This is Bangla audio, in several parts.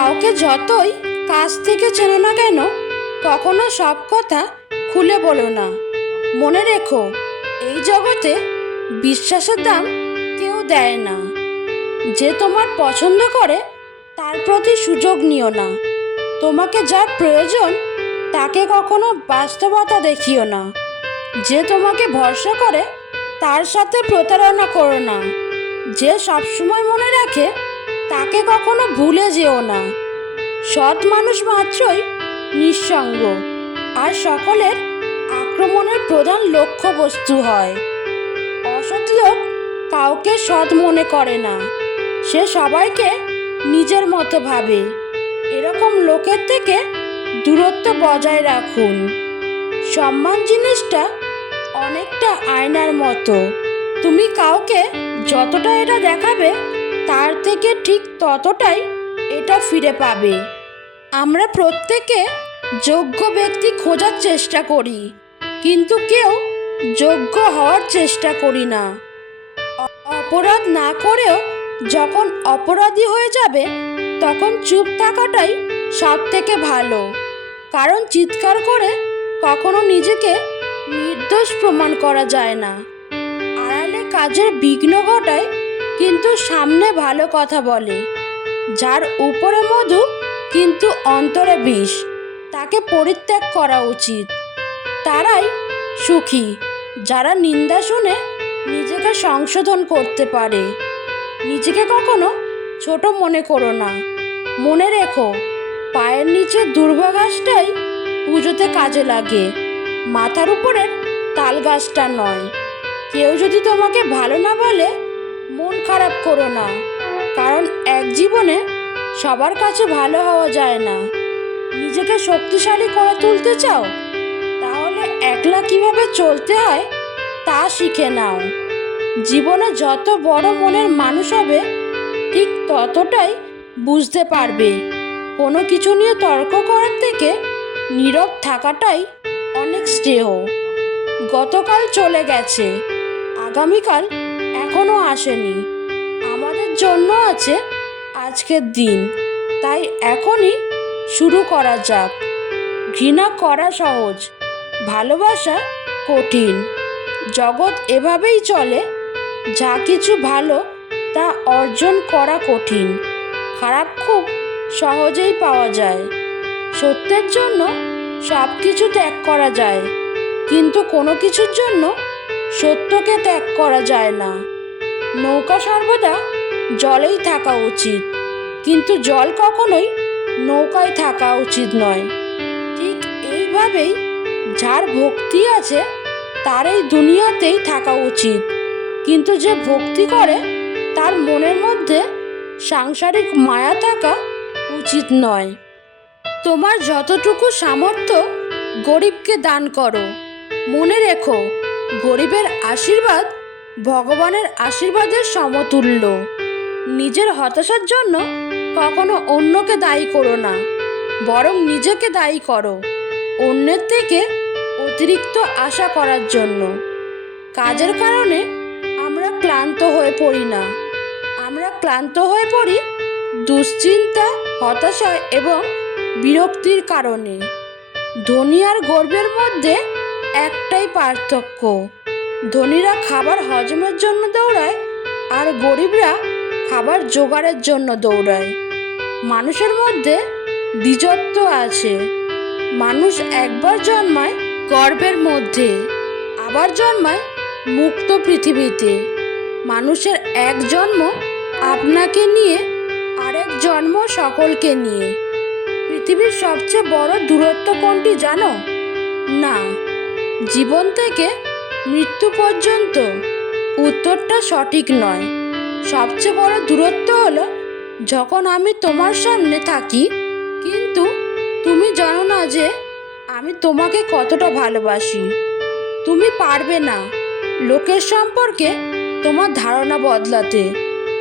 কাউকে যতই কাছ থেকে চেনো না কেন, কখনো সব কথা খুলে বলো না। মনে রেখো, এই জগতে বিশ্বাসের দাম কেউ দেয় না। যে তোমার পছন্দ করে, তার প্রতি সুযোগ নিও না। তোমাকে যার প্রয়োজন, তাকে কখনো বাস্তবতা দেখিও না। যে তোমাকে ভরসা করে, তার সাথে প্রতারণা করো না। যে সবসময় মনে রাখে তাকে কখনো ভুলে যেও না। সৎ মানুষ মাত্রই নিঃসঙ্গ, আর সকলের আক্রমণের প্রধান লক্ষ্যবস্তু হয়। অসৎ লোক কাউকে সৎ মনে করে না, সে সবাইকে নিজের মতো ভাবে। এরকম লোকের থেকে দূরত্ব বজায় রাখুন। সম্মান জিনিসটা অনেকটা আয়নার মতো। তুমি কাউকে যতটা এটা দেখাবে তার থেকে ঠিক ততটাই এটা ফিরে পাবে। আমরা প্রত্যেকে যোগ্য ব্যক্তি খোঁজার চেষ্টা করি, কিন্তু কেউ যোগ্য হওয়ার চেষ্টা করি না। অপরাধ না করেও যখন অপরাধী হয়ে যাবে, তখন চুপ থাকাটাই সব থেকে ভালো। কারণ চিৎকার করে কখনো নিজেকে নির্দোষ প্রমাণ করা যায় না। আড়ালে কাজের বিঘ্ন ঘটায় কিন্তু সামনে ভালো কথা বলে। যার উপরে মধু, কিন্তু অন্তরে বিষ। তাকে পরিত্যাগ করা উচিত। তারাই সুখী, যারা নিন্দা শুনে নিজেকে সংশোধন করতে পারে। নিজেকে কখনো ছোট মনে করো না। মনে রেখো, পায়ের নিচে দুর্ভাঘাসটাই পুজোতে কাজে লাগে। মাথার উপরের তাল গাছটা নয়। কেউ যদি তোমাকে ভালো না বলে মন খারাপ করো না, কারণ এক জীবনে সবার কাছে ভালো হওয়া যায় না। নিজেকে শক্তিশালী করে তুলতে চাও? তাহলে একলা কীভাবে চলতে হয় তা শিখে নাও। জীবনে যত বড় মনের মানুষ হবে, ঠিক ততটাই বুঝতে পারবে। কোনো কিছু নিয়ে তর্ক করার থেকে নীরব থাকাটাই অনেক শ্রেয়। গতকাল চলে গেছে। আগামীকাল এখনও আসেনি। আমাদের জন্য আছে আজকের দিন। তাই এখনই শুরু করা যাক। ঘৃণা করা সহজ, ভালোবাসা কঠিন। জগৎ এভাবেই চলে, যা কিছু ভালো তা অর্জন করা কঠিন। খারাপ খুব সহজেই পাওয়া যায়। সত্যের জন্য সব কিছু ত্যাগ করা যায়। কিন্তু কোনো কিছুর জন্য সত্যকে ত্যাগ করা যায় না। নৌকা সর্বদা জলেই থাকা উচিত। কিন্তু জল কখনোই নৌকায় থাকা উচিত নয়। ঠিক এইভাবেই যার ভক্তি আছে, তার এই দুনিয়াতেই থাকা উচিত। কিন্তু যে ভক্তি করে, তার মনের মধ্যে সাংসারিক মায়া থাকা উচিত নয়। তোমার যতটুকু সামর্থ্য গরিবকে দান করো। মনে রেখো, গরিবের আশীর্বাদ ভগবানের আশীর্বাদের সমতুল্য। নিজের হতাশার জন্য কখনো অন্যকে দায়ী করো না, বরং নিজেকে দায়ী করো অন্যের থেকে অতিরিক্ত আশা করার জন্য। কাজের কারণে আমরা ক্লান্ত হয়ে পড়ি না। আমরা ক্লান্ত হয়ে পড়ি দুশ্চিন্তা, হতাশা এবং বিরক্তির কারণে। ধনী আর গর্বের মধ্যে একটাই পার্থক্য ধনীরা খাবার হজমের জন্য দৌড়ায় আর গরিবরা খাবার জোগাড়ের জন্য দৌড়ায়। মানুষের মধ্যে দ্বিজত্ব আছে। মানুষ একবার জন্মায় গর্বের মধ্যে, আবার জন্মায় মুক্ত পৃথিবীতে। মানুষের এক জন্ম আপনাকে নিয়ে, আরেক জন্ম সকলকে নিয়ে। পৃথিবীর সবচেয়ে বড় দূরত্ব কোনটি জানো? না, জীবন থেকে মৃত্যু পর্যন্ত উত্তরটা সঠিক নয়। সবচেয়ে বড় দূরত্ব হলো যখন আমি তোমার সামনে থাকি, কিন্তু তুমি জানো না যে আমি তোমাকে কতটা ভালোবাসি। তুমি পারবে না লোকের সম্পর্কে তোমার ধারণা বদলাতে।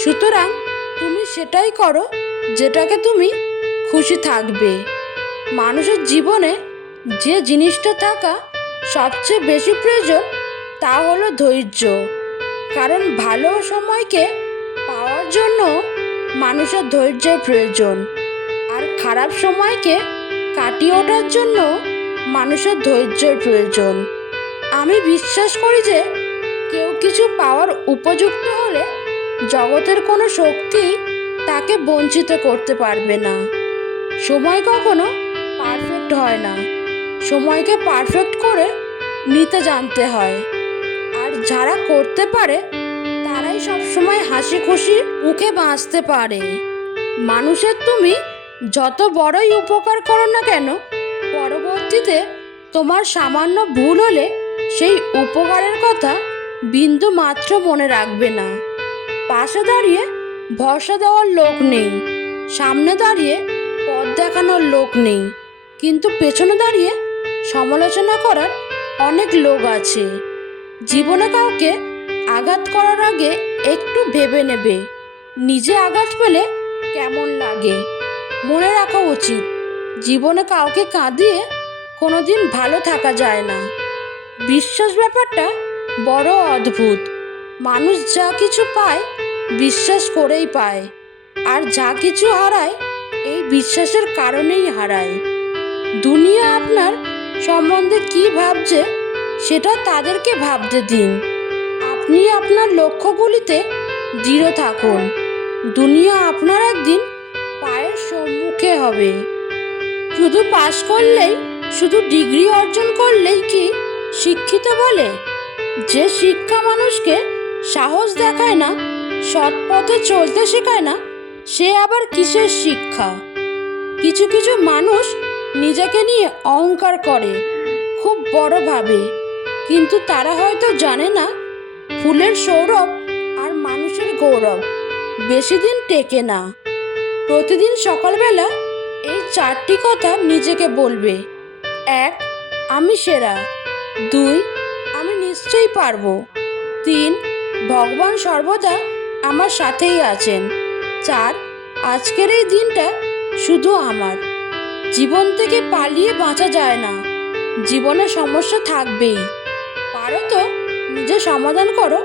সুতরাং তুমি সেটাই করো যেটাকে তুমি খুশি থাকবে। মানুষের জীবনে যে জিনিসটা থাকা সবচেয়ে বেশি প্রয়োজন তা হলো ধৈর্য। কারণ ভালো সময়কে পাওয়ার জন্য মানুষের ধৈর্যের প্রয়োজন। আর খারাপ সময়কে কাটিয়ে ওঠার জন্য মানুষের ধৈর্যের প্রয়োজন। আমি বিশ্বাস করি যে কেউ কিছু পাওয়ার উপযুক্ত হলে জগতের কোনো শক্তি তাকে বঞ্চিত করতে পারবে না। সময় কখনো পারফেক্ট হয় না। সময়কে পারফেক্ট করে নিতে জানতে হয়। যারা করতে পারে, তারাই সবসময় হাসি খুশি মুখে বাঁচতে পারে। মানুষের তুমি যত বড়ই উপকার করো না কেন, পরবর্তীতে তোমার সামান্য ভুল হলে সেই উপকারের কথা বিন্দু মাত্র মনে রাখবে না। পাশে দাঁড়িয়ে ভরসা দেওয়ার লোক নেই, সামনে দাঁড়িয়ে পথ দেখানোর লোক নেই, কিন্তু পেছনে দাঁড়িয়ে সমালোচনা করার অনেক লোক আছে। জীবনে কাউকে আঘাত করার আগে একটু ভেবে নেবে। নিজে আঘাত পেলে কেমন লাগে? মনে রাখা উচিত, জীবনে কাউকে কাঁদিয়ে কোনোদিন ভালো থাকা যায় না। বিশ্বাস ব্যাপারটা বড় অদ্ভুত। মানুষ যা কিছু পায়, বিশ্বাস করেই পায়। আর যা কিছু হারায়, এই বিশ্বাসের কারণেই হারায়। দুনিয়া আপনার সম্বন্ধে কি ভাবছে সেটা তাদেরকে ভাবতে দিন। আপনি আপনার লক্ষ্যগুলিতে দৃঢ় থাকুন। দুনিয়া আপনার একদিন পায়ের সম্মুখে হবে। শুধু পাশ করলেই, শুধু ডিগ্রি অর্জন করলেই কি শিক্ষিত বলে? যে শিক্ষা মানুষকে সাহস দেখায় না, সৎ পথে চলতে শেখায় না, সে আবার কিসের শিক্ষা? কিছু কিছু মানুষ নিজেকে নিয়ে অহংকার করে, খুব বড় ভাবে। কিন্তু তারা হয়তো জানে না, ফুলের সৌরভ আর মানুষের গৌরব বেশি দিন টেকে না। প্রতিদিন সকালবেলা এই চারটি কথা নিজেকে বলবে। এক, আমি সেরা। দুই, আমি নিশ্চয়ই পারব। তিন, ভগবান সর্বদা আমার সাথেই আছেন। চার, আজকের এই দিনটা শুধু আমার। জীবন থেকে পালিয়ে বাঁচা যায় না। জীবনে সমস্যা থাকবেই। পারো তো নিজে সমাধান করো,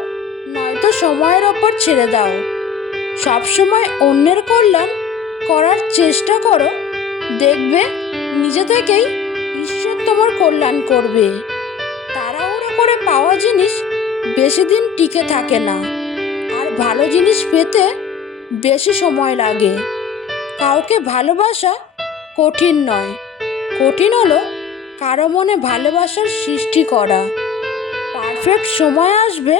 নয়তো সময়ের ওপর ছেড়ে দাও। সবসময় অন্যের কল্যাণ করার চেষ্টা করো, দেখবে নিজে থেকেই ঈশ্বর তোমার কল্যাণ করবে। তাড়াহুড়ো করে পাওয়া জিনিস বেশি দিন টিকে থাকে না, আর ভালো জিনিস পেতে বেশি সময় লাগে। কাউকে ভালোবাসা কঠিন নয়, কঠিন হলো কারও মনে ভালোবাসার সৃষ্টি করা। পারফেক্ট সময় আসবে,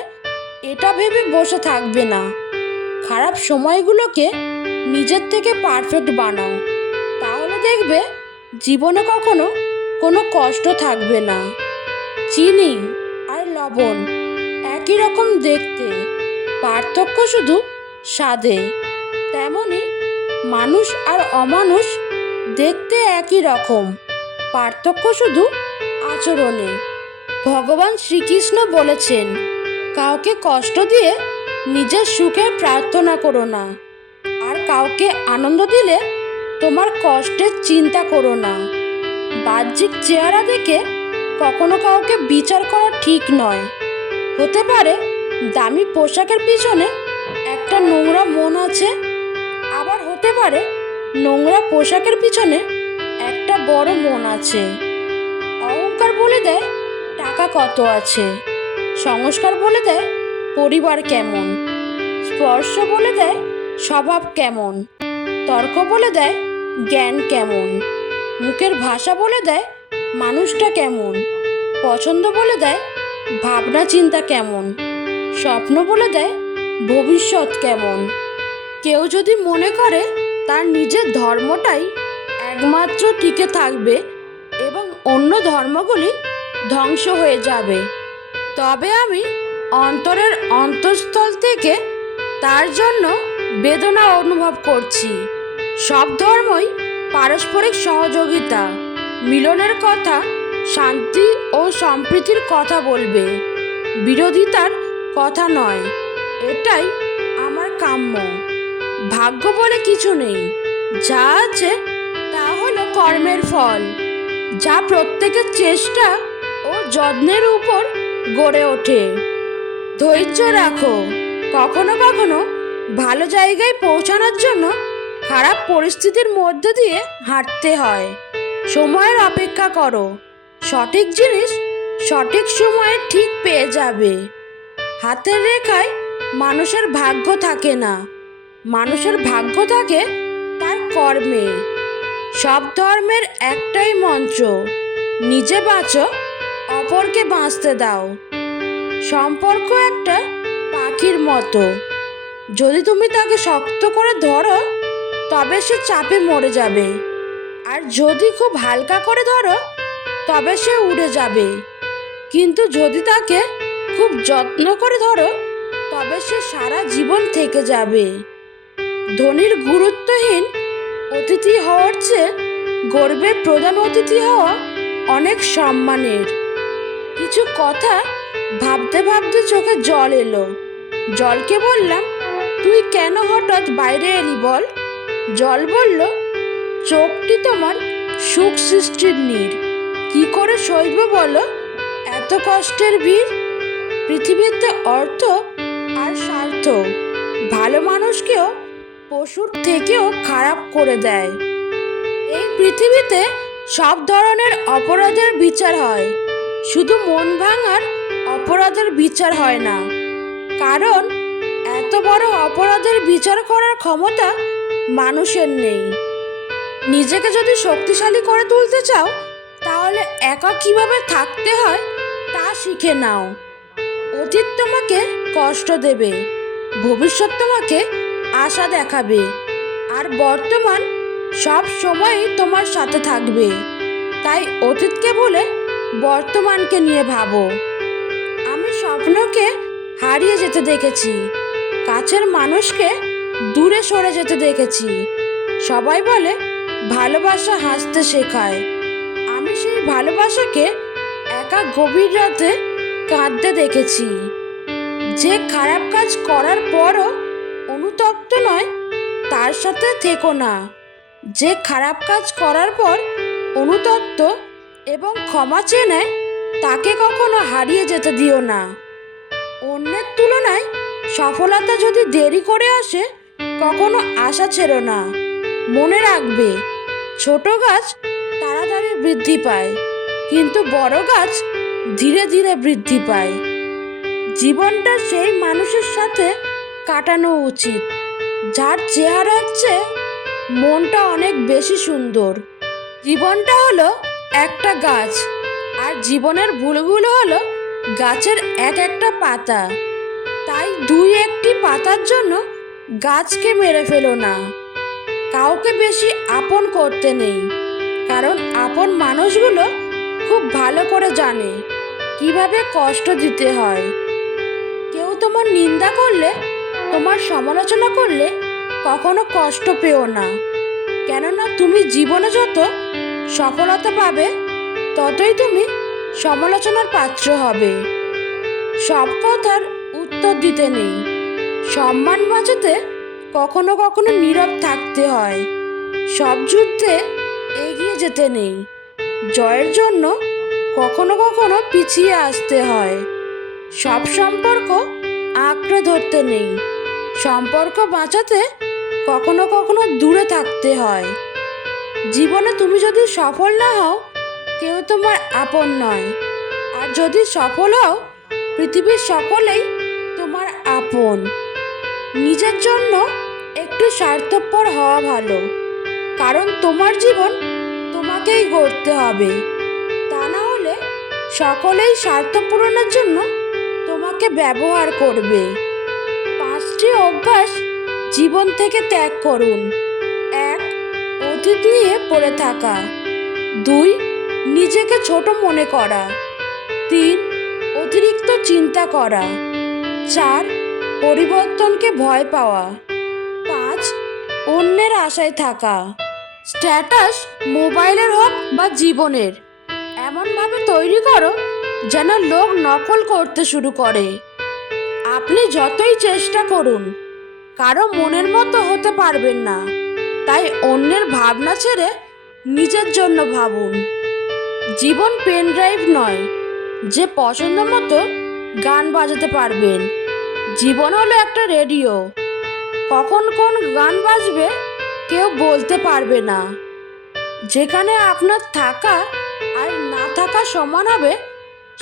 এটা ভেবে বসে থাকবে না। খারাপ সময়গুলোকে নিজের থেকে পারফেক্ট বানাও। তাহলে দেখবে জীবনে কখনো কোনো কষ্ট থাকবে না। চিনি আর লবণ একই রকম দেখতে, পার্থক্য শুধু স্বাদে। তেমনি মানুষ আর অমানুষ দেখতে একই রকম, পার্থক্য শুধু আচরণে। ভগবান শ্রীকৃষ্ণ বলেছেন, কাউকে কষ্ট দিয়ে নিজের সুখের প্রার্থনা করো না। আর কাউকে আনন্দ দিলে তোমার কষ্টের চিন্তা করো না। বাহ্যিক চেহারা দেখে কখনো কাউকে বিচার করা ঠিক নয়। হতে পারে দামি পোশাকের পিছনে একটা নোংরা মন আছে, আবার হতে পারে নোংরা পোশাকের পিছনে একটা বড় মন আছে। অহংকার বলে দেয় কত আছে? সংস্কার বলে দেয় পরিবার কেমন। স্পর্শ বলে দেয় স্বভাব কেমন। তর্ক বলে দেয় জ্ঞান কেমন। মুখের ভাষা বলে দেয় মানুষটা কেমন। পছন্দ বলে দেয় ভাবনা চিন্তা কেমন। স্বপ্ন বলে দেয় ভবিষ্যৎ কেমন। কেউ যদি মনে করে তার নিজের ধর্মটাই একমাত্র টিকে থাকবে এবং অন্য ধর্মগুলি ধ্বংস হয়ে যাবে। তবে আমি অন্তরের অন্তঃস্থল থেকে তার জন্য বেদনা অনুভব করছি। সব ধর্মই পারস্পরিক সহযোগিতা, মিলনের কথা, শান্তি ও সম্প্রীতির কথা বলবে। বিরোধিতার কথা নয়, এটাই আমার কাম্য। ভাগ্য বলে কিছু নেই, যা আছে তা হলো কর্মের ফল, যা প্রত্যেকের চেষ্টা যত্নের উপর গড়ে ওঠে। ধৈর্য রাখো। কখনো কখনো ভালো জায়গায় পৌঁছানোর জন্য খারাপ পরিস্থিতির মধ্যে দিয়ে হাঁটতে হয়। সময়ের অপেক্ষা করো। সঠিক জিনিস সঠিক সময়ে ঠিক পেয়ে যাবে। হাতের রেখায় মানুষের ভাগ্য থাকে না। মানুষের ভাগ্য থাকে তার কর্মে। সব ধর্মের একটাই মন্ত্র, নিজে বাঁচো অপরকে বাঁচতে দাও। সম্পর্ক একটা পাখির মতো। যদি তুমি তাকে শক্ত করে ধরো, তবে সে চাপে মরে যাবে। আর যদি খুব হালকা করে ধরো, তবে সে উড়ে যাবে। কিন্তু যদি তাকে খুব যত্ন করে ধরো, তবে সে সারা জীবন থেকে যাবে। ধনির গুরুত্বহীন অতিথি হওয়ার চেয়ে গর্বের প্রধান অতিথি হওয়া অনেক সম্মানের। কিছু কথা ভাবতে ভাবতে চোখে জল এলো। জলকে বললাম, তুই কেন হঠাৎ বাইরে এলি বল? জল বলল, চোখটি তোমার সুখ সৃষ্টির নীর। কি করে সইবে বলো? এত কষ্টের ভিড় পৃথিবীতে অর্থ আর স্বার্থ। ভালো মানুষকেও পশুর থেকেও খারাপ করে দেয়। এই পৃথিবীতে সব ধরনের অপরাধের বিচার হয়। শুধু মন ভাঙার অপরাধের বিচার হয় না। কারণ এত বড় অপরাধের বিচার করার ক্ষমতা মানুষের নেই। নিজেকে যদি শক্তিশালী করে তুলতে চাও, তাহলে একা কীভাবে থাকতে হয় তা শিখে নাও। অতীত তোমাকে কষ্ট দেবে, ভবিষ্যৎ তোমাকে আশা দেখাবে, আর বর্তমান সব সময়ই তোমার সাথে থাকবে। তাই অতীতকে বলে বর্তমানকে নিয়ে ভাবো। আমি স্বপ্নকে হারিয়ে যেতে দেখেছি। কাছের মানুষকে দূরে সরে যেতে দেখেছি। সবাই বলে, ভালোবাসা হাসতে শেখায়। আমি সেই ভালোবাসাকে একা গভীর রাতে কাঁদতে দেখেছি। যে খারাপ কাজ করার পরও অনুতপ্ত নয়, তার সাথে থেকো না। যে খারাপ কাজ করার পর অনুতপ্ত এবং ক্ষমা চেয়ে নেয়, তাকে কখনো হারিয়ে যেতে দিও না। অন্যের তুলনায় সফলতা যদি দেরি করে আসে, কখনো আশা ছেড়ো না। মনে রাখবে, ছোট গাছ তাড়াতাড়ি বৃদ্ধি পায়, কিন্তু বড় গাছ ধীরে ধীরে বৃদ্ধি পায়। জীবনটা সেই মানুষের সাথে কাটানো উচিত, যার চেহারার চেয়ে মনটা অনেক বেশি সুন্দর। জীবনটা হলো একটা গাছ। আর জীবনের ভুলগুলো হলো গাছের এক একটা পাতা। তাই দুই একটি পাতার জন্য গাছকে মেরে ফেলো না। কাউকে বেশি আপন করতে নেই। কারণ আপন মানুষগুলো খুব ভালো করে জানে কীভাবে কষ্ট দিতে হয়। কেউ তোমার নিন্দা করলে, তোমার সমালোচনা করলে কখনো কষ্ট পেও না। কেননা তুমি জীবনে যত সফলতা পাবে, ততই তুমি সমালোচনার পাত্র হবে। সব কথার উত্তর দিতে নেই। সম্মান বাঁচাতে কখনো কখনো নীরব থাকতে হয়। সব যুদ্ধে এগিয়ে যেতে নেই। জয়ের জন্য কখনো কখনো পিছিয়ে আসতে হয়। সব সম্পর্ক আঁকড়ে ধরতে নেই। সম্পর্ক বাঁচাতে কখনো কখনো দূরে থাকতে হয়। জীবনে তুমি যদি সফল না হও, কেউ তোমার আপন নয়। আর যদি সফল হও, পৃথিবীর সকলেই তোমার আপন। নিজের জন্য একটু স্বার্থপর হওয়া ভালো। কারণ তোমার জীবন তোমাকেই গড়তে হবে। তা না হলে সকলেই স্বার্থ পূরণের জন্য তোমাকে ব্যবহার করবে। পাঁচটি অভ্যাস জীবন থেকে ত্যাগ করুন। অতীত নিয়ে পড়ে থাকা। দুই, নিজেকে ছোট মনে করা। তিন, অতিরিক্ত চিন্তা করা। চার, পরিবর্তনকে ভয় পাওয়া। পাঁচ, অন্যের আশায় থাকা। স্ট্যাটাস মোবাইলের হোক বা জীবনের, এমনভাবে তৈরি করো যেন লোক নকল করতে শুরু করে। আপনি যতই চেষ্টা করুন, কারও মনের মতো হতে পারবেন না। তাই অন্যের ভাবনা ছেড়ে নিজের জন্য ভাবুন। জীবন পেন ড্রাইভ নয়, যে পছন্দ মতো গান বাজাতে পারবেন। জীবন হলো একটা রেডিও কখন কোন গান বাজবে কেউ বলতে পারবে না। যেখানে আপনার থাকা আর না থাকা সমান হবে,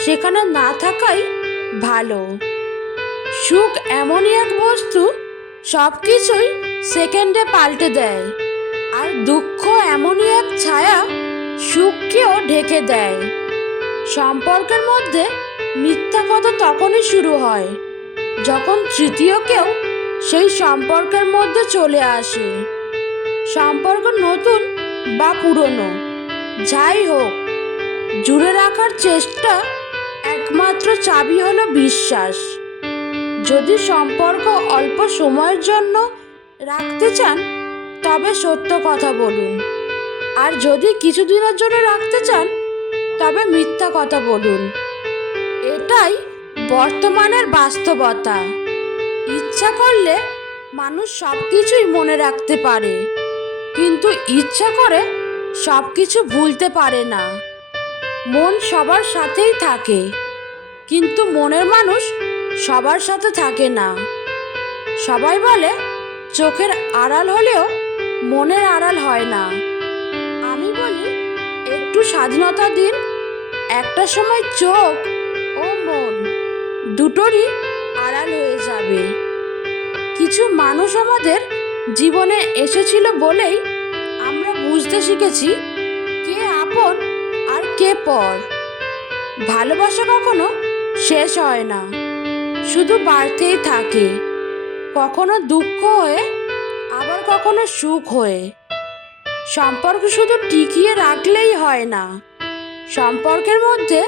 সেখানে না থাকাই ভালো। সুখ এমনই এক বস্তু সব কিছুই সেকেন্ডে পাল্টে দেয়। আর দুঃখ এমনই এক ছায়া সুখকেও ঢেকে দেয়। সম্পর্কের মধ্যে মিথ্যা কথা তখনই শুরু হয়, যখন তৃতীয় কেউ সেই সম্পর্কের মধ্যে চলে আসে। সম্পর্ক নতুন বা পুরনো, যাই হোক, জুড়ে রাখার চেষ্টা একমাত্র চাবি হলো বিশ্বাস। যদি সম্পর্ক অল্প সময়ের জন্য রাখতে চান, তবে সত্য কথা বলুন। আর যদি কিছুদিনের জন্য রাখতে চান, তবে মিথ্যা কথা বলুন। এটাই বর্তমানের বাস্তবতা। ইচ্ছা করলে মানুষ সব কিছুই মনে রাখতে পারে, কিন্তু ইচ্ছা করে সব কিছু ভুলতে পারে না। মন সবার সাথেই থাকে, কিন্তু মনের মানুষ সবার সাথে থাকে না। সবাই বলে চোখের আড়াল হলেও মনের আড়াল হয় না। আমি বলি, একটু স্বাধীনতা দিন, একটা সময় চোখ ও মন দুটোরই আড়াল হয়ে যাবে। কিছু মানুষ আমাদের জীবনে এসেছিল বলেই আমরা বুঝতে শিখেছি কে আপন আর কে পর। ভালোবাসা কখনো শেষ হয় না, শুধু বাড়তেই থাকে। কখনো দুঃখ হয়ে, আবার কখনো সুখ হয়ে। সম্পর্ক শুধু টিকিয়ে রাখলেই হয় না। সম্পর্কের মধ্যে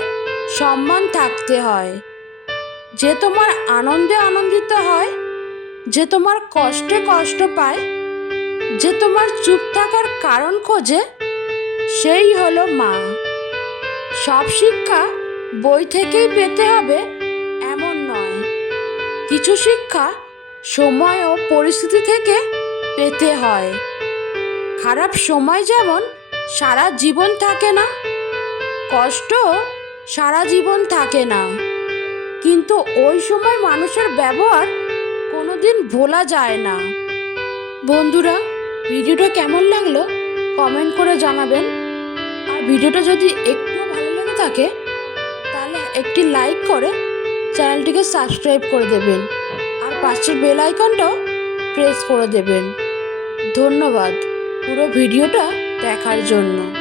সম্মান থাকতে হয়। যে তোমার আনন্দে আনন্দিত হয়, যে তোমার কষ্টে কষ্ট পায়, যে তোমার চুপ থাকার কারণ খোঁজে, সেই হলো মা। সব শিক্ষা বই থেকেই পেতে হবে, এমন নয়। কিছু শিক্ষা সময় ও পরিস্থিতি থেকে পেতে হয়। খারাপ সময় যেমন সারা জীবন থাকে না, কষ্ট সারা জীবন থাকে না। কিন্তু ওই সময় মানুষের ব্যবহার কোনোদিন ভোলা যায় না। বন্ধুরা, ভিডিওটা কেমন লাগল কমেন্ট করে জানাবেন। আর ভিডিওটা যদি একটু ভালো লেগে থাকে, তাহলে একটি লাইক করে চ্যানেলটিকে সাবস্ক্রাইব করে দেবেন। পাশের বেল আইকনটাও প্রেস করে দেবেন। ধন্যবাদ। পুরো ভিডিওটা দেখার জন্য।